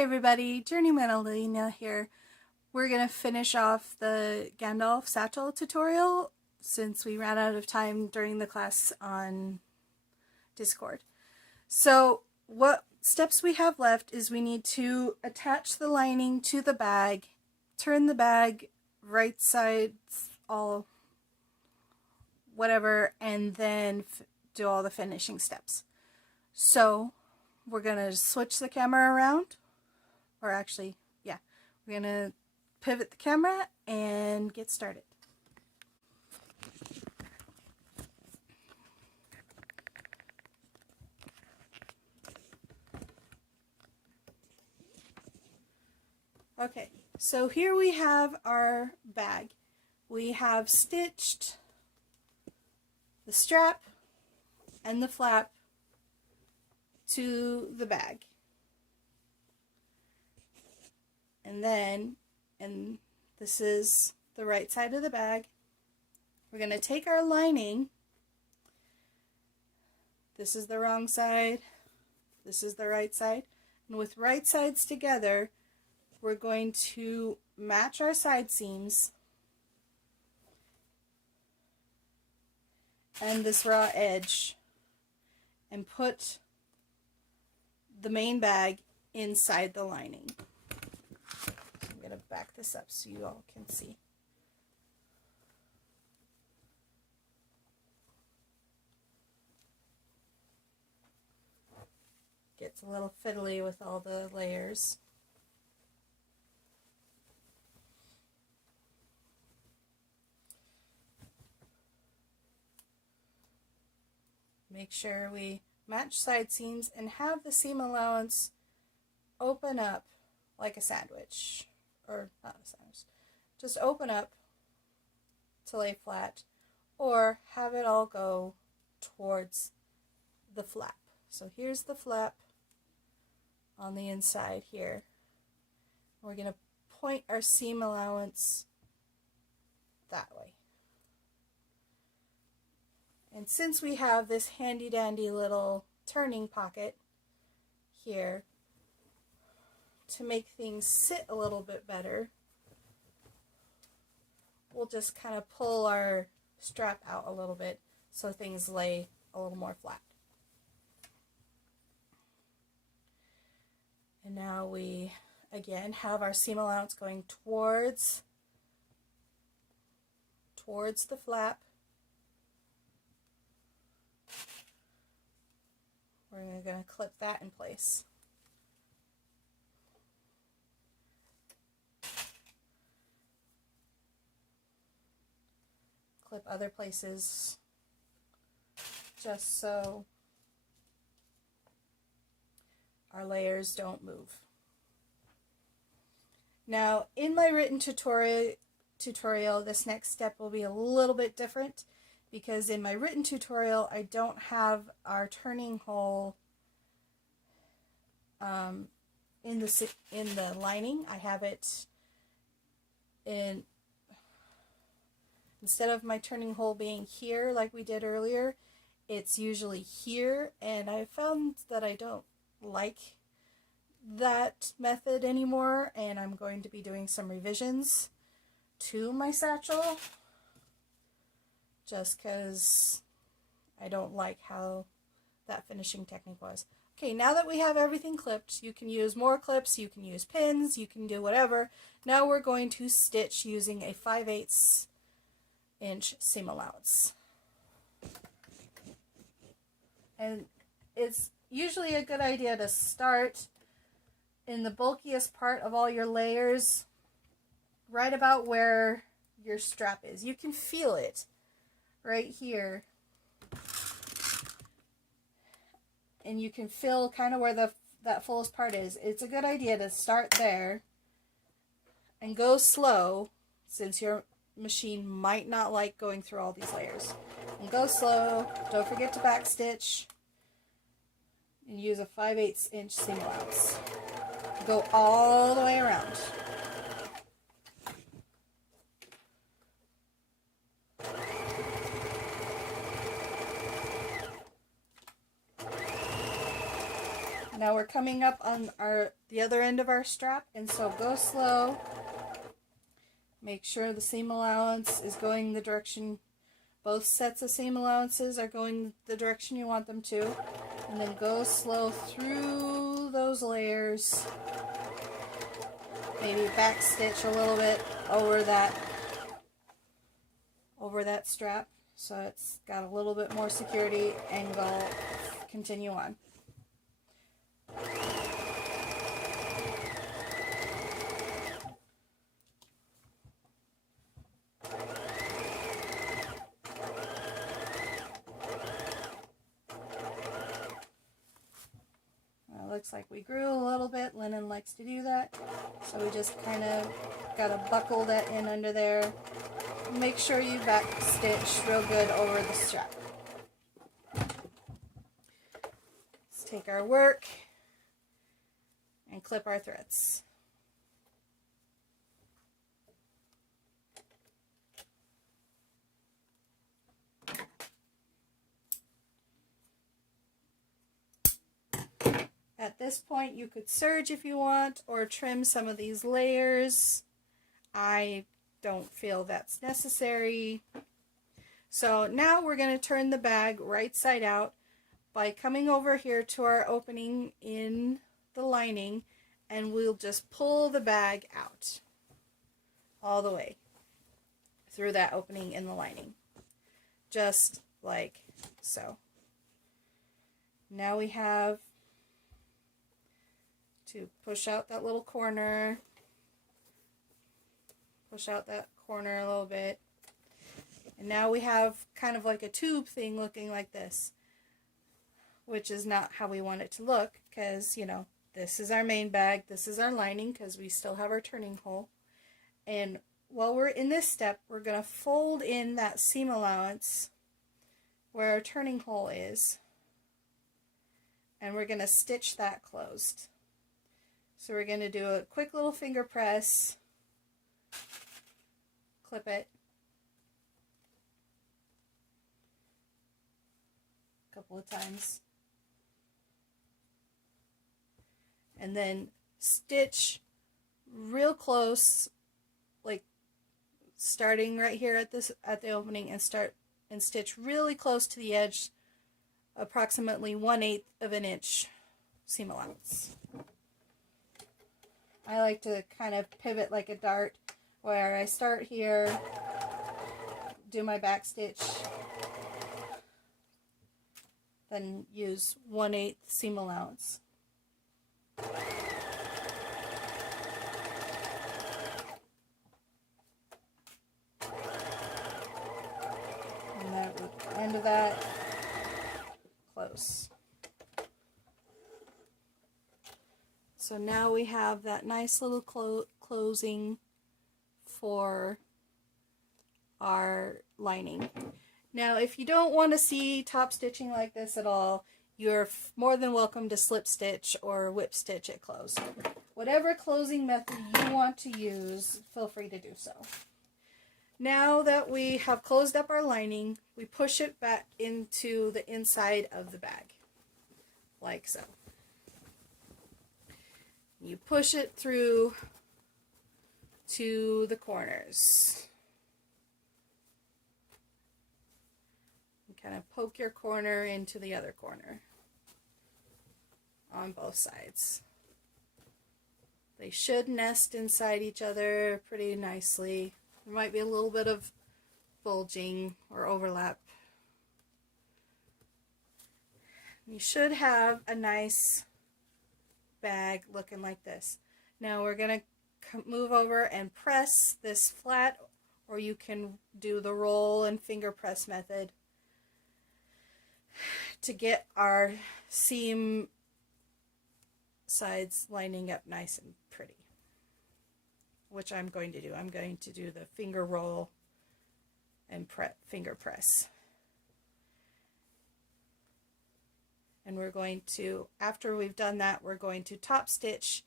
Hey everybody, Journeyman Alina here. We're going to finish off the Gandalf Satchel tutorial since we ran out of time during the class on Discord. So what steps we have left is we need to attach the lining to the bag, turn the bag right side, all whatever, and then do all the finishing steps. So we're going to switch the camera around. Or actually, yeah, we're going to pivot the camera and get started. Okay, so here we have our bag. We have stitched the strap and the flap to the bag. And this is the right side of the bag. We're going to take our lining. This is the wrong side. This is the right side. And with right sides together, we're going to match our side seams and this raw edge and put the main bag inside the lining. I'm going to back this up so you all can see. Gets a little fiddly with all the layers. Make sure we match side seams and have the seam allowance open up like a sandwich. Or not a sandwich, just open up to lay flat, or have it all go towards the flap. So here's the flap on the inside here. We're going to point our seam allowance that way. And since we have this handy dandy little turning pocket here, to make things sit a little bit better, we'll just kind of pull our strap out a little bit so things lay a little more flat. And now we again have our seam allowance going towards the flap. We're going to clip that in place. Clip other places just so our layers don't move. Now, in my written tutorial, this next step will be a little bit different because in my written tutorial, I don't have our turning hole in the lining. I have it in. Instead of my turning hole being here like we did earlier, it's usually here, and I found that I don't like that method anymore, and I'm going to be doing some revisions to my satchel just because I don't like how that finishing technique was. Okay, now that we have everything clipped, you can use more clips, you can use pins, you can do whatever. Now we're going to stitch using a 5/8 inch seam allowance. And it's usually a good idea to start in the bulkiest part of all your layers, right about where your strap is. You can feel it right here. And you can feel kind of where that fullest part is. It's a good idea to start there and go slow, since your machine might not like going through all these layers. And go slow. Don't forget to backstitch. And use a 5/8 inch seam allowance. Go all the way around. Now we're coming up on the other end of our strap, and so go slow. Make sure the seam allowance is going the direction, both sets of seam allowances are going the direction you want them to. And then go slow through those layers. Maybe back stitch a little bit over that strap so it's got a little bit more security, and go continue on. Looks like we grew a little bit. Linen likes to do that. So we just kind of got to buckle that in under there. Make sure you back stitch real good over the strap. Let's take our work and clip our threads. At this point, you could serge if you want, or trim some of these layers. I don't feel that's necessary. So now we're going to turn the bag right side out by coming over here to our opening in the lining, and we'll just pull the bag out all the way through that opening in the lining. Just like so. Now we have to push out that little corner, push out that corner a little bit, and now we have kind of like a tube thing looking like this, which is not how we want it to look, because, you know, this is our main bag, this is our lining, because we still have our turning hole. And while we're in this step, we're going to fold in that seam allowance where our turning hole is, and we're going to stitch that closed. So we're going to do a quick little finger press, clip it, a couple of times, and then stitch real close, like starting right here at the opening, and stitch really close to the edge, approximately 1/8 of an inch seam allowance. I like to kind of pivot like a dart, where I start here, do my back stitch, then use 1/8 seam allowance. And then at the end of that, close. So now we have that nice little closing for our lining. Now, if you don't want to see top stitching like this at all, you're more than welcome to slip stitch or whip stitch it closed. Whatever closing method you want to use, feel free to do so. Now that we have closed up our lining, we push it back into the inside of the bag, like so. You push it through to the corners. You kind of poke your corner into the other corner on both sides. They should nest inside each other pretty nicely. There might be a little bit of bulging or overlap. You should have a nice bag looking like this. Now we're going to move over and press this flat, or you can do the roll and finger press method to get our seam sides lining up nice and pretty, which I'm going to do. I'm going to do the finger roll and finger press. And we're going to, after we've done that, we're going to top stitch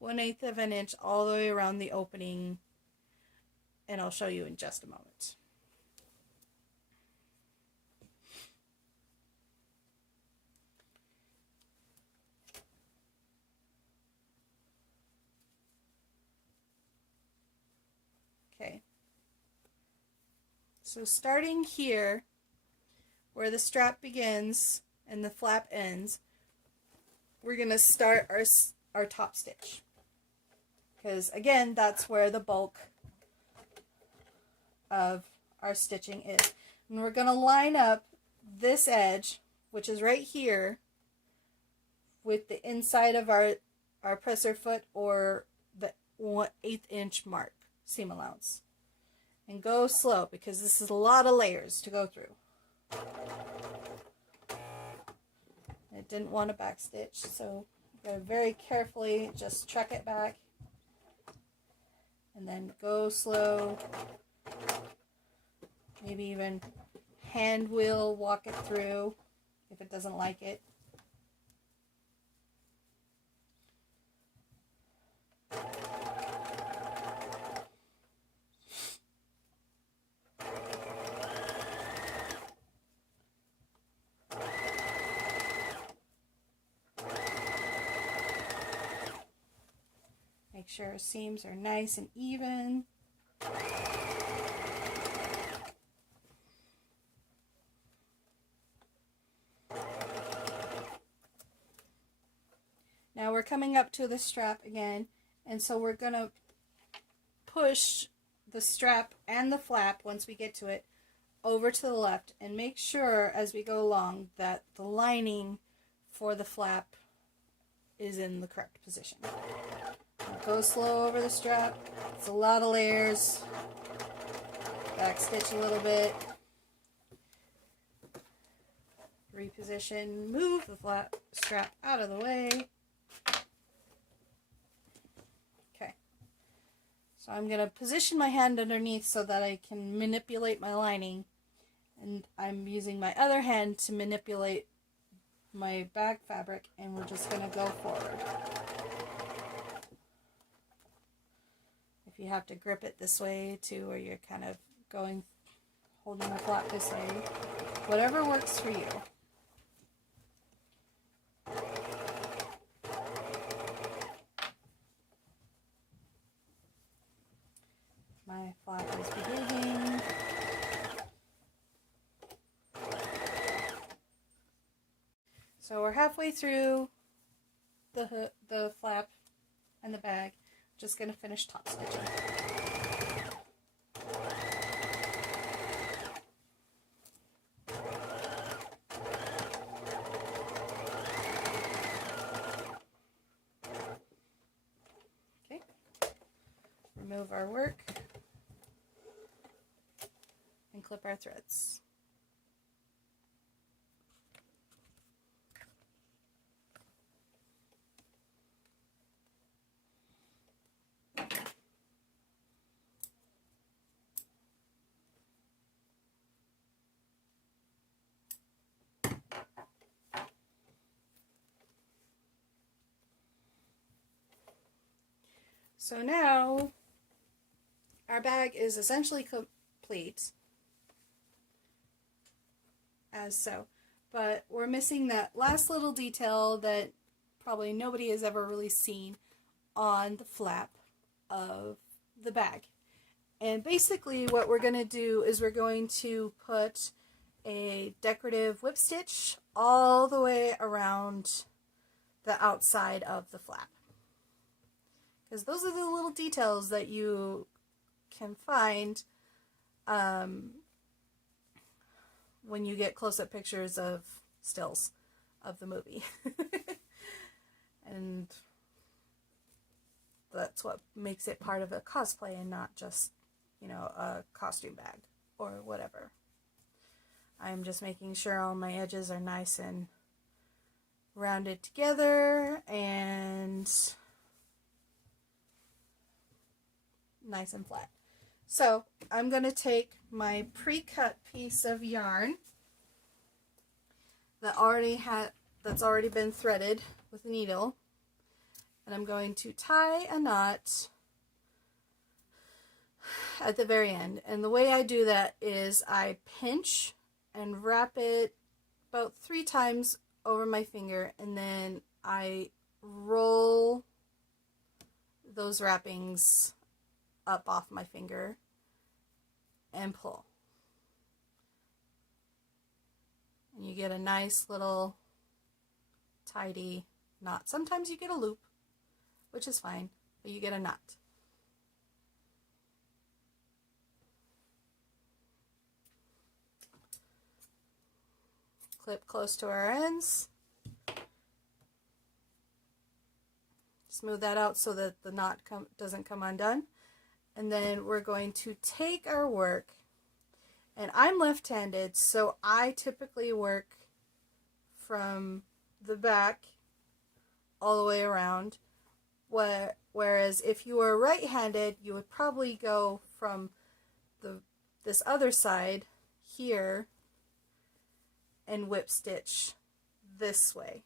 1/8 of an inch all the way around the opening, and I'll show you in just a moment. So starting here, where the strap begins and the flap ends, we're going to start our top stitch. Because again, that's where the bulk of our stitching is. And we're going to line up this edge, which is right here, with the inside of our presser foot, or the 1/8 inch mark seam allowance. And go slow, because this is a lot of layers to go through. I didn't want to back stitch, so I'm going to very carefully just truck it back. And then go slow. Maybe even hand wheel walk it through if it doesn't like it. Make sure our seams are nice and even. Now we're coming up to the strap again, and so we're going to push the strap and the flap, once we get to it, over to the left, and make sure as we go along that the lining for the flap is in the correct position. Go slow over the strap. It's a lot of layers. Back stitch a little bit. Reposition. Move the flap strap out of the way. Okay. So I'm going to position my hand underneath so that I can manipulate my lining. And I'm using my other hand to manipulate my bag fabric, and we're just going to go forward. If you have to grip it this way too, or you're kind of holding the flap this way, whatever works for you. My flap is behaving. So we're halfway through the flap and the bag. Just going to finish top stitching. Okay. Remove our work and clip our threads. So now our bag is essentially complete, as so, but we're missing that last little detail that probably nobody has ever really seen on the flap of the bag. And basically what we're going to do is we're going to put a decorative whip stitch all the way around the outside of the flap. Because those are the little details that you can find when you get close-up pictures of stills of the movie. And that's what makes it part of a cosplay and not just, you know, a costume bag or whatever. I'm just making sure all my edges are nice and rounded together and nice and flat. So I'm going to take my pre-cut piece of yarn that's already been threaded with a needle, and I'm going to tie a knot at the very end. And the way I do that is I pinch and wrap it about 3 times over my finger, and then I roll those wrappings up off my finger and pull. And you get a nice little tidy knot. Sometimes you get a loop, which is fine, but you get a knot. Clip close to our ends. Smooth that out so that the knot doesn't come undone. And then we're going to take our work, and I'm left-handed, so I typically work from the back all the way around. Whereas if you were right-handed, you would probably go from this other side here and whip stitch this way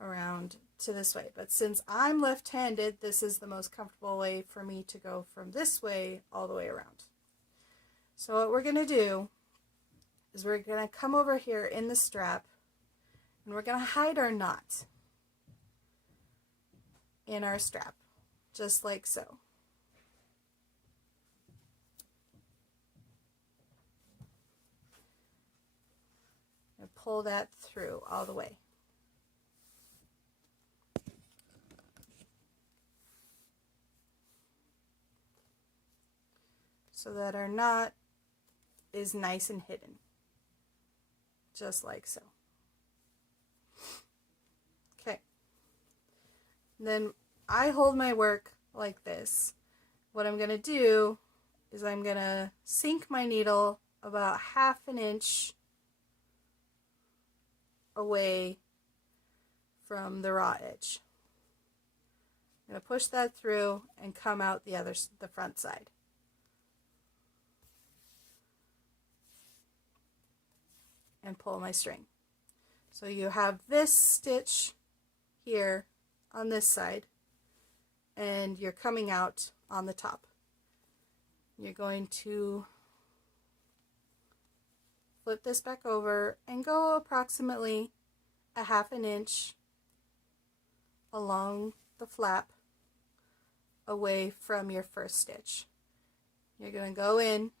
around to this way. But since I'm left-handed, this is the most comfortable way for me to go from this way all the way around. So what we're going to do is we're going to come over here in the strap, and we're going to hide our knot in our strap, just like so. And pull that through all the way. So that our knot is nice and hidden, just like so. Okay. Then I hold my work like this. What I'm going to do is I'm going to sink my needle about 1/2 inch away from the raw edge. I'm going to push that through and come out the front side. And pull my string. So you have this stitch here on this side, and you're coming out on the top. You're going to flip this back over and go approximately 1/2 inch along the flap away from your first stitch. You're going to go in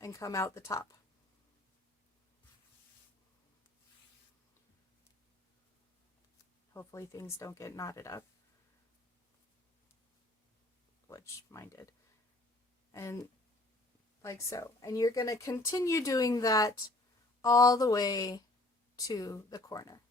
and come out the top. Hopefully things don't get knotted up, which mine did. And like so. And you're going to continue doing that all the way to the corner.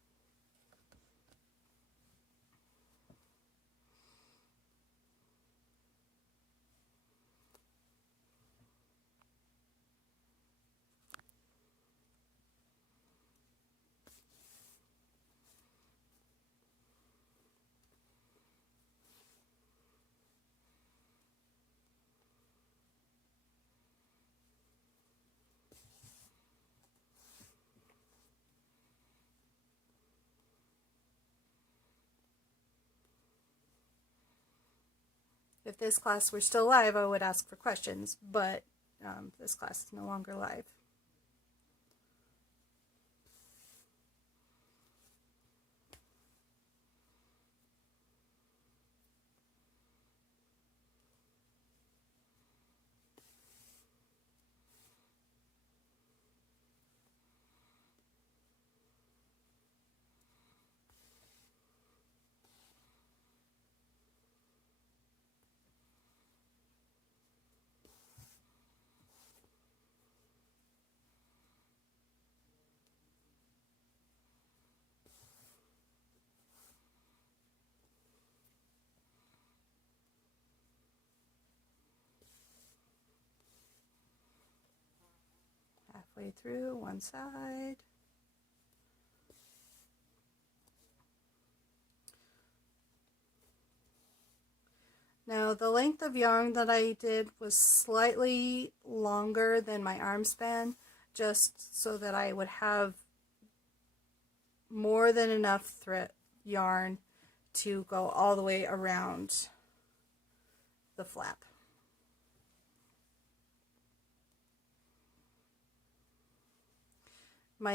If this class were still live, I would ask for questions, but this class is no longer live. Halfway through one side. Now the length of yarn that I did was slightly longer than my arm span, just so that I would have more than enough thread yarn to go all the way around the flap.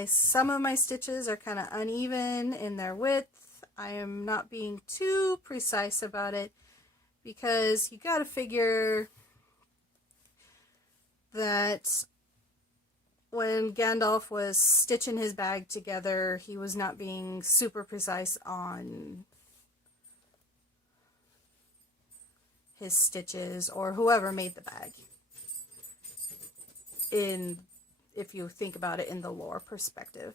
Some of my stitches are kind of uneven in their width. I am not being too precise about it because you got to figure that when Gandalf was stitching his bag together, he was not being super precise on his stitches, or whoever made the bag. If you think about it in the lore perspective.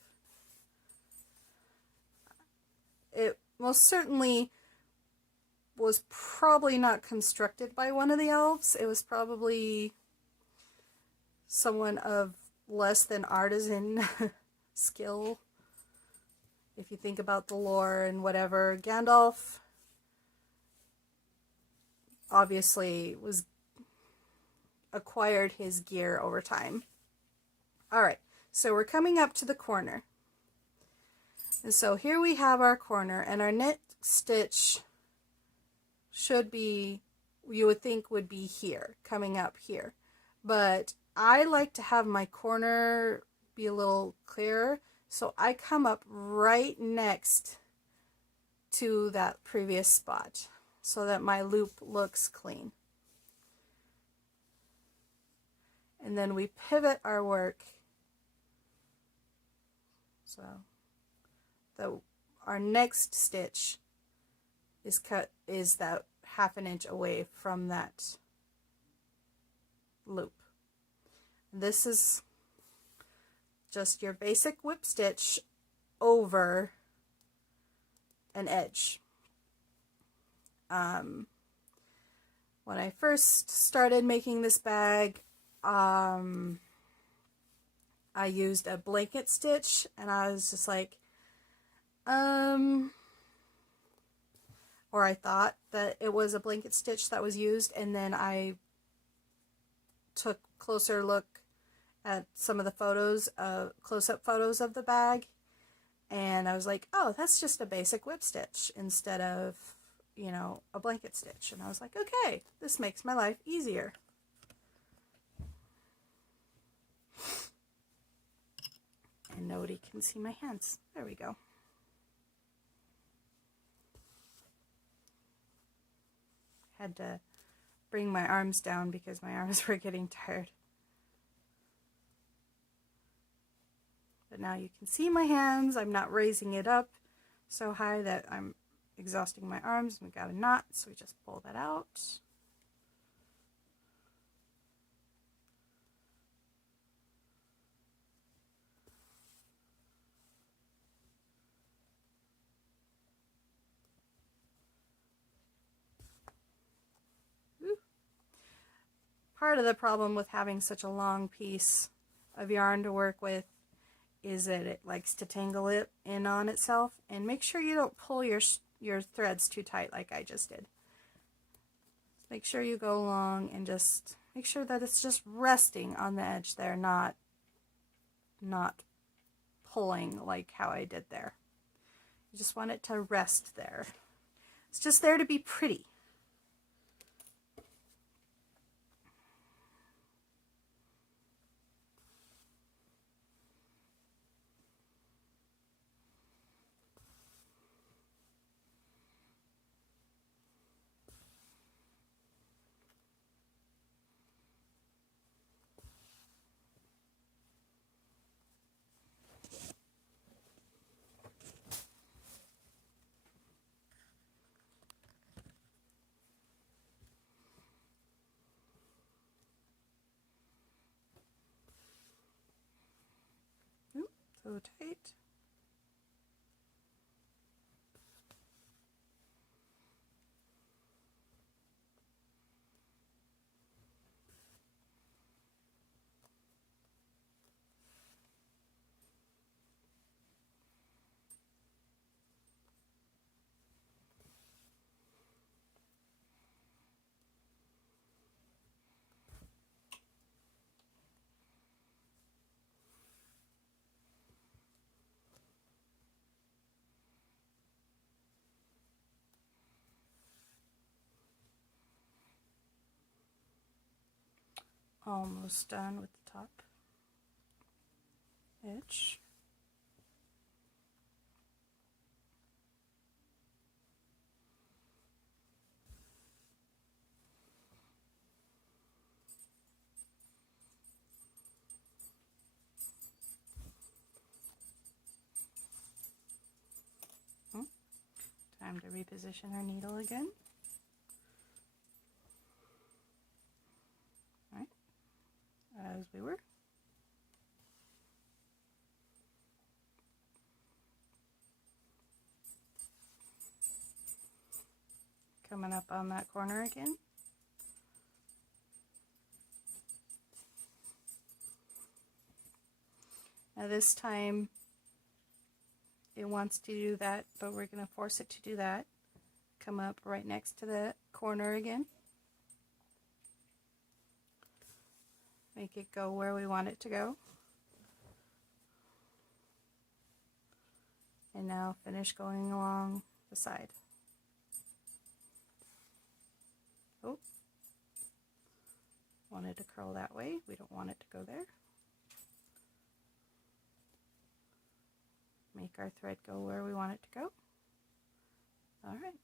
It most certainly was probably not constructed by one of the elves. It was probably someone of less than artisan skill. If you think about the lore and whatever, Gandalf obviously acquired his gear over time. Alright, so we're coming up to the corner. And so here we have our corner, and our next stitch should be, you would think would be here, coming up here. But I like to have my corner be a little clearer, so I come up right next to that previous spot so that my loop looks clean. And then we pivot our work so that our next stitch is that 1/2 inch away from that loop. This is just your basic whip stitch over an edge. When I first started making this bag, I used a blanket stitch, and I was just like, or I thought that it was a blanket stitch that was used, and then I took a closer look at some of the photos, close-up photos of the bag, and I was like, oh, that's just a basic whip stitch instead of, you know, a blanket stitch. And I was like, okay, this makes my life easier. And nobody can see my hands. There we go. Had to bring my arms down because my arms were getting tired. But now you can see my hands. I'm not raising it up so high that I'm exhausting my arms. We got a knot, so we just pull that out. Part of the problem with having such a long piece of yarn to work with is that it likes to tangle it in on itself, and make sure you don't pull your threads too tight like I just did. Make sure you go along and just make sure that it's just resting on the edge there, not pulling like how I did there. You just want it to rest there. It's just there to be pretty. So tight. Almost done with the top edge. Time to reposition our needle again. All right, as we were. Coming up on that corner again. Now this time it wants to do that, but we're going to force it to do that. Come up right next to the corner again. Make it go where we want it to go. And now finish going along the side. Oh, wanted to curl that way. We don't want it to go there. Make our thread go where we want it to go. All right.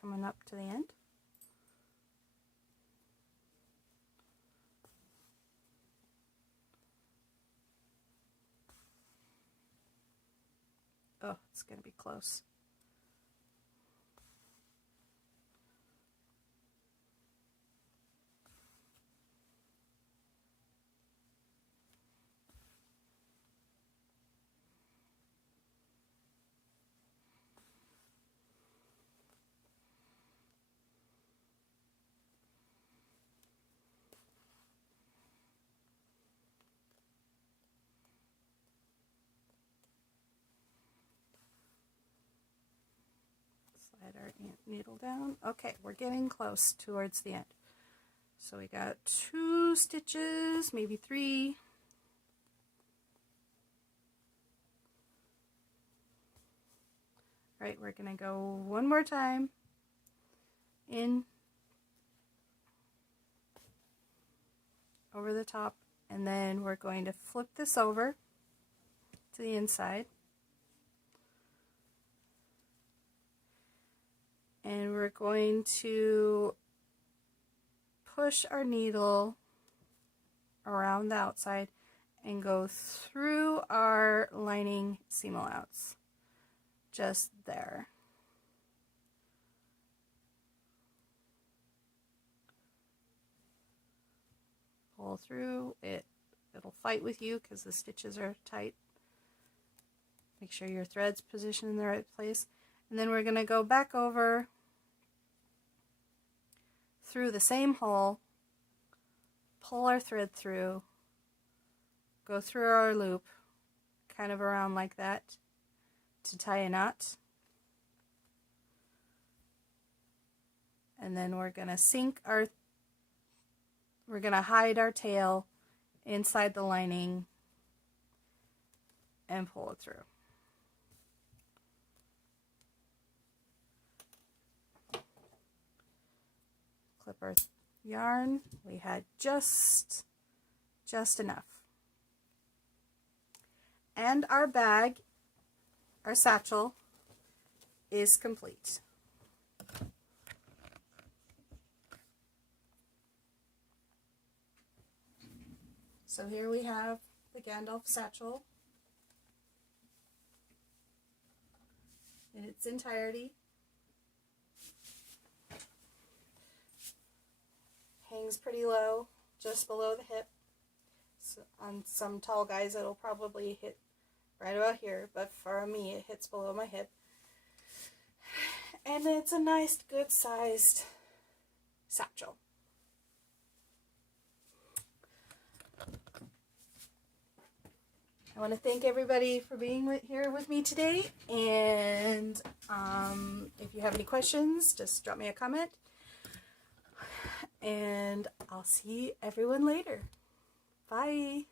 Coming up to the end. Oh, it's going to be close. Slide our needle down. Okay, we're getting close towards the end. So we got 2 stitches, maybe 3. All right, we're going to go one more time in over the top, and then we're going to flip this over to the inside. And we're going to push our needle around the outside and go through our lining seam allowance, just there. Pull through it. It'll fight with you because the stitches are tight. Make sure your thread's positioned in the right place. And then we're going to go back over through the same hole, pull our thread through, go through our loop, kind of around like that to tie a knot. And then we're going to we're going to hide our tail inside the lining and pull it through. Clip our yarn. We had just enough. And our bag, our satchel, is complete. So here we have the Gandalf Satchel in its entirety. Hangs pretty low, just below the hip. So on some tall guys it'll probably hit right about here, but for me it hits below my hip. And it's a nice, good sized satchel. I want to thank everybody for being here with me today, and if you have any questions, just drop me a comment, and I'll see everyone later. Bye.